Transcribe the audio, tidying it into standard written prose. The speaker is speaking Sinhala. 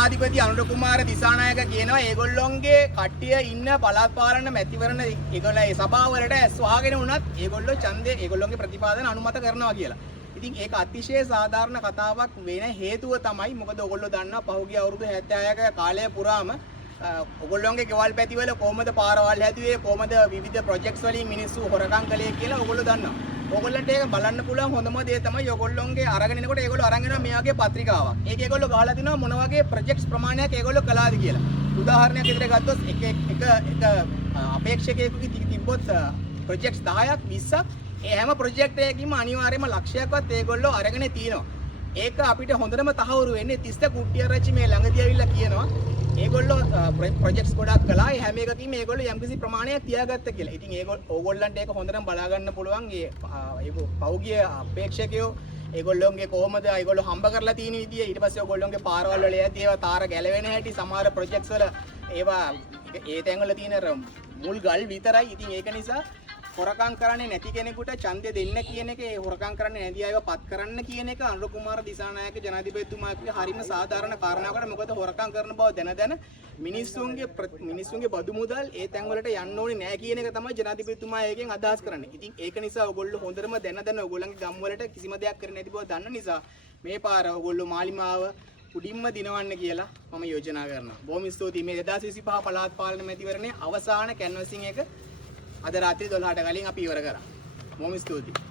ජනාධිපති අනුර කුමාර දිසානායක කියනවා ඒගොල්ලොන්ගේ කට්ටිය ඉන්න පළාත් පාලන මැතිවරණ ඒගොල්ලෝ ඒ සභාවලට ඇස් වහගෙන වුණත් ඒගොල්ලෝ ඡන්දේ ඒගොල්ලොන්ගේ ප්‍රතිපාදන අනුමත කරනවා කියලා. ඉතින් ඒක අතිශය සාධාරණ කතාවක් වෙන හේතුව තමයි මොකද ඕගොල්ලෝ දන්නවා පහුගිය අවුරුදු 76ක කාලය පුරාම ඕගොල්ලොන්ගේ ගෙවල් පැතිවල කොහොමද පාරවල් හැදුවේ කොහොමද විවිධ ප්‍රොජෙක්ට්ස් වලින් මිනිස්සු හොරකම් කළේ කියලා ඕගොල්ලෝ දන්නවා. ඕගොල්ලන්ට ඒක බලන්න පුළුවන් හොඳම දේ තමයි ඕගොල්ලොන්ගේ අරගෙන එනකොට ඒගොල්ලෝ අරන් එනවා මේ වගේ පත්‍රිකාවක්. ඒක ඒගොල්ලෝ ගහලා තිනවා මොන වගේ ප්‍රොජෙක්ට්ස් ප්‍රමාණයක් ඒගොල්ලෝ කළාද කියලා. උදාහරණයක් විදිහට ගත්තොත් එක අපේක්ෂකයෙකුගේ තිබ්බොත් ප්‍රොජෙක්ට්ස් 10ක් 20ක් ඒ හැම ප්‍රොජෙක්ට් එකකින්ම අනිවාර්යයෙන්ම ලක්ෂයක්වත් ඒගොල්ලෝ අරගෙන තිනවා. ඒක අපිට හොඳටම තහවුරු වෙන්නේ තිස්ස කුට්ටිආරච්චි මේ ළඟදී ඇවිල්ලා කියනවා ඒගොල්ලෝ ප්‍රොජෙක්ට්ස් ගොඩක් කළා. ඒ හැම එකකින්ම ඒගොල්ලෝ යම්කිසි ප්‍රමාණයක් තියාගත්ත කියලා. ඉතින් ඕගොල්ලන්ට ඒක හොඳටම බලා ගන්න පුළුවන්. ඒ පෞගිය අපේක්ෂකයෝ ඒගොල්ලෝගේ කොහොමද ඒගොල්ලෝ හම්බ කරලා තියෙන විදිය ඊට පස්සේ ඕගොල්ලෝගේ පාරවල් වල යද්දී ඒවා තාර ගැලවෙන හැටි සමහර ප්‍රොජෙක්ට්ස් වල ඒවා ඒ තැන් වල තියෙන මුල් ගල් විතරයි. ඉතින් ඒක නිසා හොරකම් කරන්නේ නැති කෙනෙකුට ඡන්දය දෙන්න කියන එක ඒ හොරකම් කරන්නේ නැති අයව පත් කරන්න කියන එක අනුර කුමාර දිසානායක ජනාධිපතිතුමාගේ හරිම සාධාරණ කාරණාවකට. මොකද හොරකම් කරන බව දැන මිනිස්සුන්ගේ බදු මුදල් ඒ තැන් වලට යන්න ඕනේ නැහැ කියන එක තමයි ජනාධිපතිතුමා ඒකෙන් අදහස් කරන්නේ. ඉතින් ඒක නිසා ඔයගොල්ලෝ හොඳටම දැන ඔයගොල්ලන්ගේ ගම් වලට කිසිම දෙයක් කරන්නේ නැති බව දන්න නිසා මේ පාර ඔයගොල්ලෝ මාලිමාව උඩින්ම දිනවන්න කියලා මම යෝජනා කරනවා. බොහොම ස්තුතියි. මේ 2025 පළාත් පාලන මැතිවරණයේ අවසාන කැන්වසින් එක අද රාත්‍රී 12ට කලින් අපි ඉවර කරා. බොහොම ස්තුතියි.